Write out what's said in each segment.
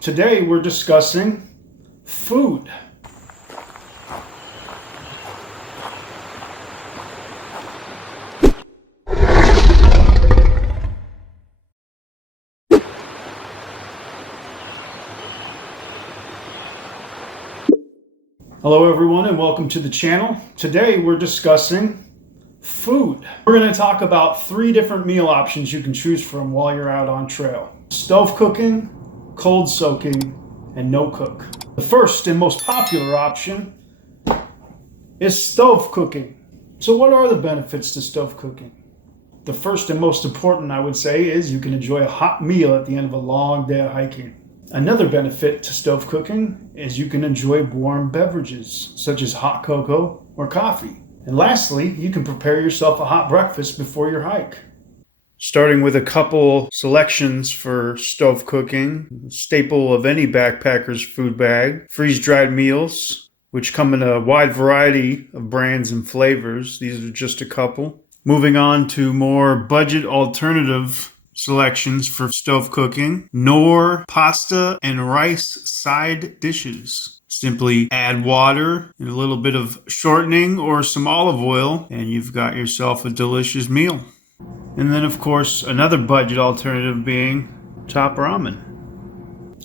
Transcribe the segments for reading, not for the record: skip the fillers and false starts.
Today we're discussing food. Hello everyone and welcome to the channel. Today we're discussing food. We're going to talk about 3 different meal options you can choose from while you're out on trail. Stove cooking, cold soaking, and no cook. The first and most popular option is stove cooking. So what are the benefits to stove cooking? The first and most important, I would say, is you can enjoy a hot meal at the end of a long day of hiking. Another benefit to stove cooking is you can enjoy warm beverages, such as hot cocoa or coffee. And lastly, you can prepare yourself a hot breakfast before your hike. Starting with a couple selections for stove cooking, staple of any backpacker's food bag, freeze-dried meals, which come in a wide variety of brands and flavors. These are just a couple. Moving on to more budget alternative selections for stove cooking, Knorr pasta and rice side dishes. Simply add water and a little bit of shortening or some olive oil, and you've got yourself a delicious meal. And then, of course, another budget alternative being top ramen.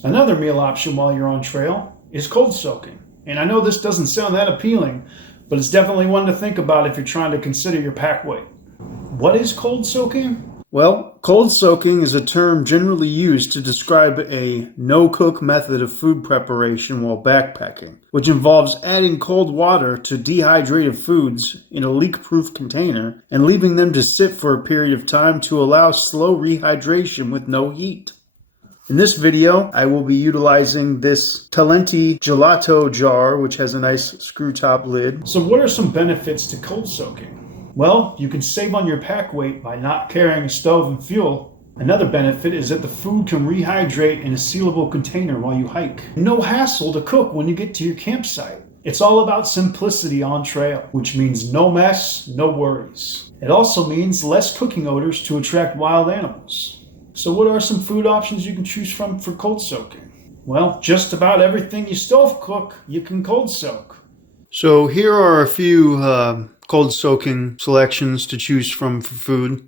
Another meal option while you're on trail is cold soaking. And I know this doesn't sound that appealing, but it's definitely one to think about if you're trying to consider your pack weight. What is cold soaking? Well, cold soaking is a term generally used to describe a no-cook method of food preparation while backpacking, which involves adding cold water to dehydrated foods in a leak-proof container and leaving them to sit for a period of time to allow slow rehydration with no heat. In this video, I will be utilizing this Talenti gelato jar, which has a nice screw-top lid. So what are some benefits to cold soaking? Well, you can save on your pack weight by not carrying a stove and fuel. Another benefit is that the food can rehydrate in a sealable container while you hike. No hassle to cook when you get to your campsite. It's all about simplicity on trail, which means no mess, no worries. It also means less cooking odors to attract wild animals. So what are some food options you can choose from for cold soaking? Well, just about everything you stove cook, you can cold soak. So here are a few cold soaking selections to choose from for food.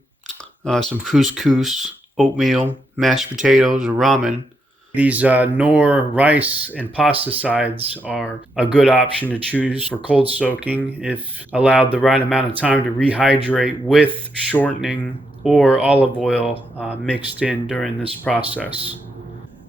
Some couscous, oatmeal, mashed potatoes, or ramen. These Knorr rice and pasta sides are a good option to choose for cold soaking if allowed the right amount of time to rehydrate with shortening or olive oil mixed in during this process.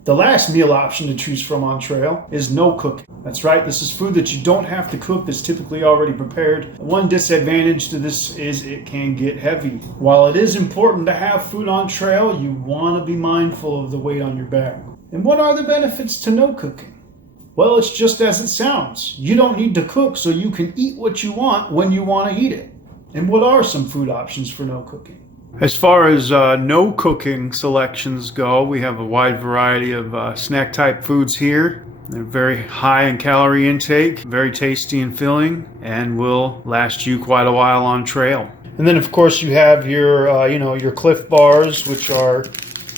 The last meal option to choose from on trail is no cooking. That's right, this is food that you don't have to cook that's typically already prepared. One disadvantage to this is it can get heavy. While it is important to have food on trail, you want to be mindful of the weight on your back. And what are the benefits to no cooking? Well, it's just as it sounds. You don't need to cook so you can eat what you want when you want to eat it. And what are some food options for no cooking? As far as no cooking selections go, we have a wide variety of snack type foods here. They're very high in calorie intake, very tasty and filling, and will last you quite a while on trail. And then of course you have your, your Cliff Bars, which are,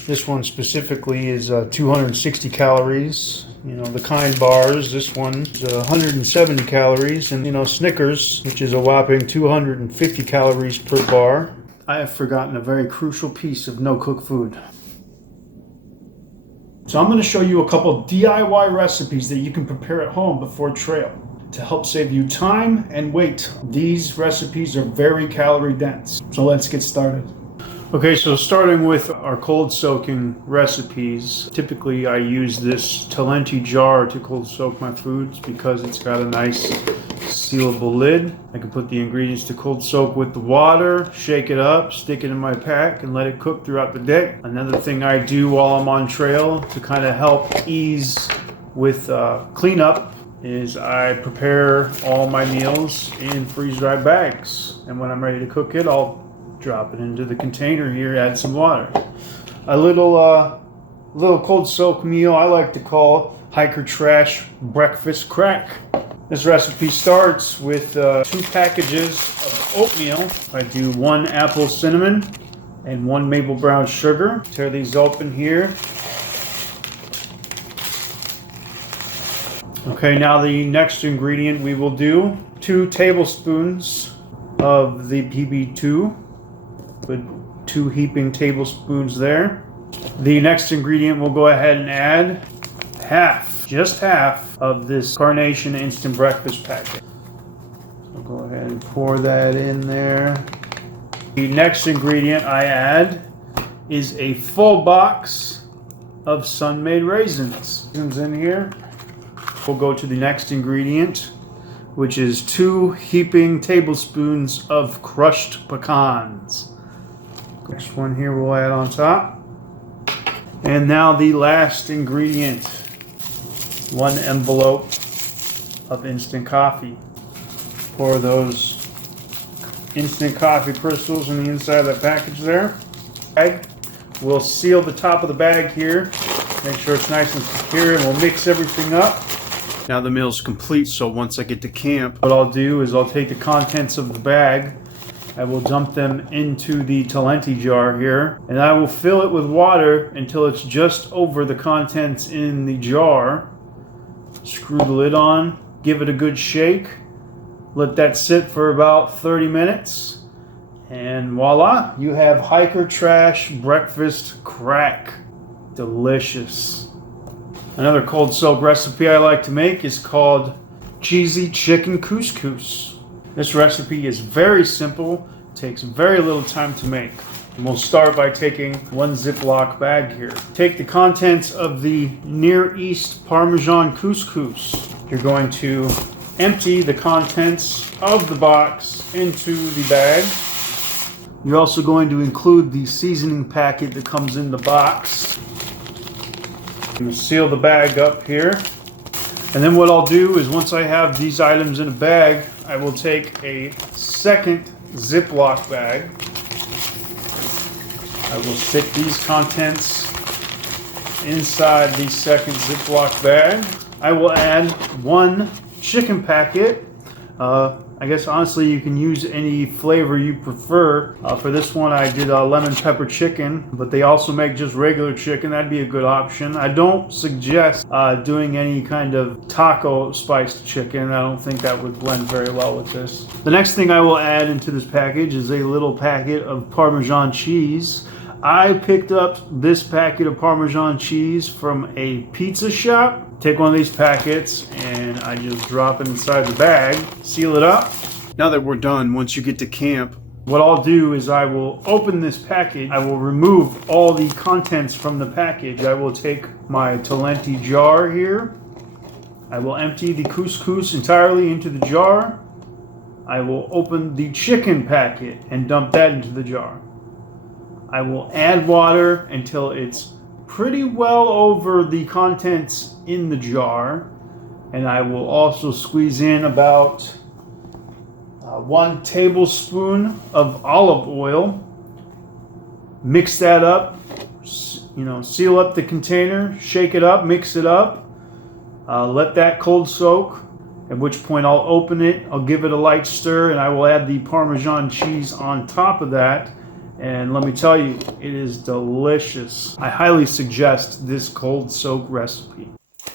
this one specifically is 260 calories. The Kind bars, this one's 170 calories, and Snickers, which is a whopping 250 calories per bar. I have forgotten a very crucial piece of no-cook food. So I'm going to show you a couple DIY recipes that you can prepare at home before trail to help save you time and weight. These recipes are very calorie dense. So let's get started. Okay, so starting with our cold soaking recipes, typically I use this Talenti jar to cold soak my foods because it's got a nice sealable lid. I can put the ingredients to cold soak with the water, shake it up, stick it in my pack, and let it cook throughout the day. Another thing I do while I'm on trail to kind of help ease with cleanup is I prepare all my meals in freeze-dried bags. And when I'm ready to cook it, I'll drop it into the container here, add some water. A little cold soak meal I like to call hiker trash breakfast crack. This recipe starts with 2 packages of oatmeal. I do 1 apple cinnamon and 1 maple brown sugar. Tear these open here. Okay, now the next ingredient we will do 2 tablespoons of the PB2. Put 2 heaping tablespoons there. The next ingredient we'll go ahead and add just half of this Carnation Instant Breakfast packet. So go ahead and pour that in there. The next ingredient I add is a full box of Sun-Made raisins. Raisins in here. We'll go to the next ingredient, which is 2 heaping tablespoons of crushed pecans. Next one here we'll add on top. And now the last ingredient, 1 envelope of instant coffee. Pour those instant coffee crystals in the inside of that package there. We'll seal the top of the bag here, make sure it's nice and secure, and we'll mix everything up. Now the meal's complete, so once I get to camp, what I'll do is I'll take the contents of the bag, I will dump them into the Talenti jar here, and I will fill it with water until it's just over the contents in the jar. Screw the lid on, give it a good shake, let that sit for about 30 minutes, and voila, you have hiker trash breakfast crack. Delicious. Another cold soak recipe I like to make is called cheesy chicken couscous. This recipe is very simple, takes very little time to make. And we'll start by taking 1 Ziploc bag here. Take the contents of the Near East Parmesan couscous. You're going to empty the contents of the box into the bag. You're also going to include the seasoning packet that comes in the box. I'm going to seal the bag up here. And then what I'll do is once I have these items in a bag, I will take a second Ziploc bag. I will stick these contents inside the second Ziploc bag. I will add 1 chicken packet. I guess honestly you can use any flavor you prefer. For this one I did lemon pepper chicken, but they also make just regular chicken. That'd be a good option. I don't suggest doing any kind of taco spiced chicken. I don't think that would blend very well with this. The next thing I will add into this package is a little packet of Parmesan cheese. I picked up this packet of Parmesan cheese from a pizza shop. Take one of these packets and I just drop it inside the bag, seal it up. Now that we're done, once you get to camp, what I'll do is I will open this package. I will remove all the contents from the package. I will take my Talenti jar here. I will empty the couscous entirely into the jar. I will open the chicken packet and dump that into the jar. I will add water until it's pretty well over the contents in the jar, and I will also squeeze in about 1 tablespoon of olive oil. Mix that up, seal up the container, shake it up, mix it up, let that cold soak, at which point I'll open it, I'll give it a light stir, and I will add the Parmesan cheese on top of that. And let me tell you, it is delicious. I highly suggest this cold soak recipe.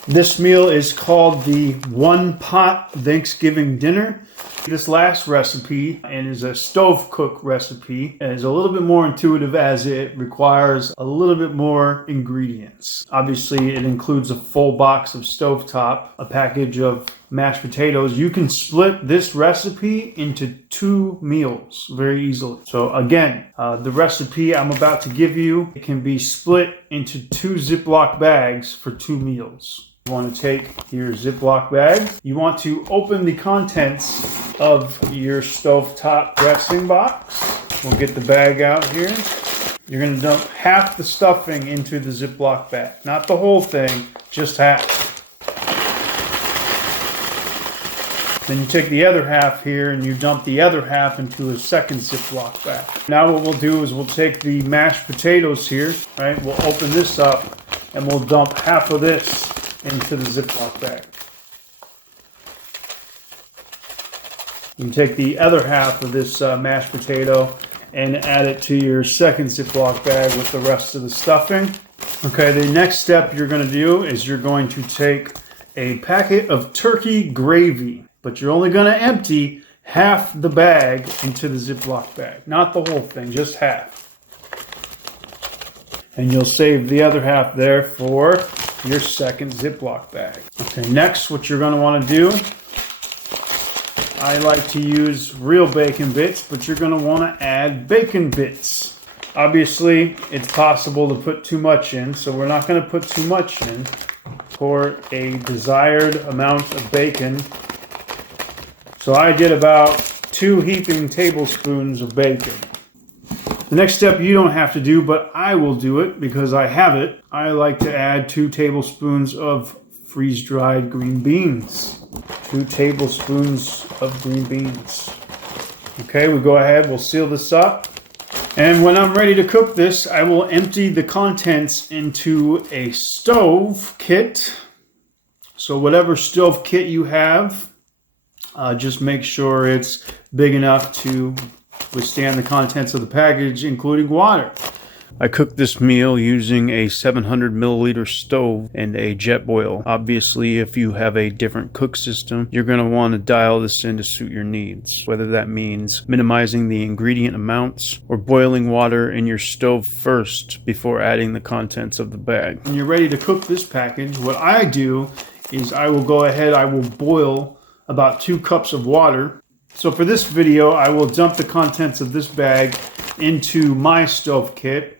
This meal is called the One Pot Thanksgiving Dinner. This last recipe, and is a stove cook recipe, is a little bit more intuitive as it requires a little bit more ingredients. Obviously, it includes a full box of stovetop, a package of mashed potatoes. You can split this recipe into 2 meals very easily. So again, the recipe I'm about to give you, it can be split into 2 Ziploc bags for 2 meals. You want to take your Ziploc bag. You want to open the contents of your stovetop dressing box. We'll get the bag out here. You're going to dump half the stuffing into the Ziploc bag. Not the whole thing, just half. Then you take the other half here and you dump the other half into a second Ziploc bag. Now what we'll do is we'll take the mashed potatoes here, right? We'll open this up and we'll dump half of this into the Ziploc bag. You take the other half of this mashed potato and add it to your second Ziploc bag with the rest of the stuffing. Okay, the next step you're going to do is you're going to take a packet of turkey gravy, but you're only going to empty half the bag into the Ziploc bag. Not the whole thing, just half. And you'll save the other half there for your second Ziploc bag. Okay, next what you're going to want to do, I like to use real bacon bits, but you're going to want to add bacon bits. Obviously, it's possible to put too much in, so we're not going to put too much in. For a desired amount of bacon. So I did about 2 heaping tablespoons of bacon. The next step you don't have to do, but I will do it because I have it. I like to add 2 tablespoons of freeze-dried green beans. 2 tablespoons of green beans. Okay, we go ahead, we'll seal this up. And when I'm ready to cook this, I will empty the contents into a stove kit. So whatever stove kit you have, just make sure it's big enough to withstand the contents of the package, including water. I cooked this meal using a 700 milliliter stove and a jet boil. Obviously, if you have a different cook system, you're going to want to dial this in to suit your needs, whether that means minimizing the ingredient amounts or boiling water in your stove first before adding the contents of the bag. When you're ready to cook this package, what I do is I will go ahead, I will boil about 2 cups of water. So for this video, I will dump the contents of this bag into my stove kit.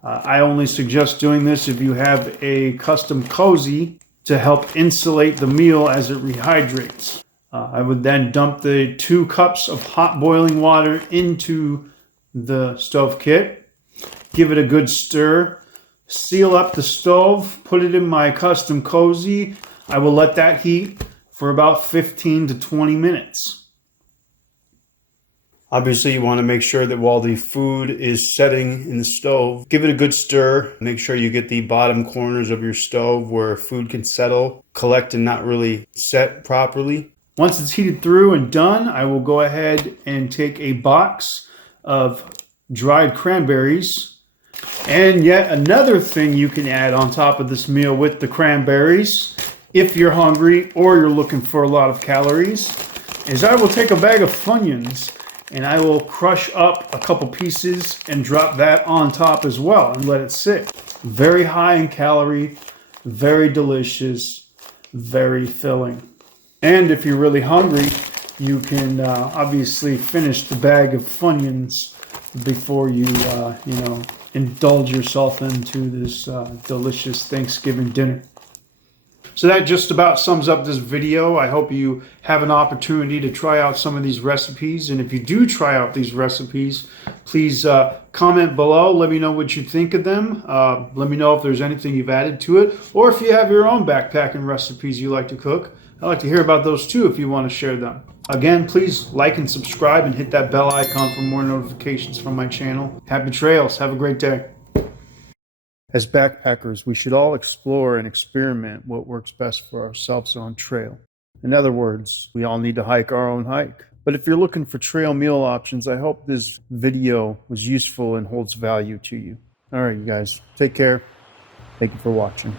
I only suggest doing this if you have a custom cozy to help insulate the meal as it rehydrates. I would then dump the 2 cups of hot boiling water into the stove kit, give it a good stir, seal up the stove, put it in my custom cozy. I will let that heat for about 15 to 20 minutes. Obviously, you want to make sure that while the food is setting in the stove, give it a good stir. Make sure you get the bottom corners of your stove where food can settle, collect and not really set properly. Once it's heated through and done, I will go ahead and take a box of dried cranberries. And yet another thing you can add on top of this meal with the cranberries, if you're hungry or you're looking for a lot of calories, is I will take a bag of Funyuns and I will crush up a couple pieces and drop that on top as well and let it sit. Very high in calorie, very delicious, very filling. And if you're really hungry, you can obviously finish the bag of Funyuns before you, indulge yourself into this delicious Thanksgiving dinner. So that just about sums up this video. I hope you have an opportunity to try out some of these recipes. And if you do try out these recipes, please comment below. Let me know what you think of them. Let me know if there's anything you've added to it. Or if you have your own backpacking recipes you like to cook. I'd like to hear about those too if you want to share them. Again, please like and subscribe and hit that bell icon for more notifications from my channel. Happy trails. Have a great day. As backpackers, we should all explore and experiment what works best for ourselves on trail. In other words, we all need to hike our own hike. But if you're looking for trail meal options, I hope this video was useful and holds value to you. All right, you guys, take care. Thank you for watching.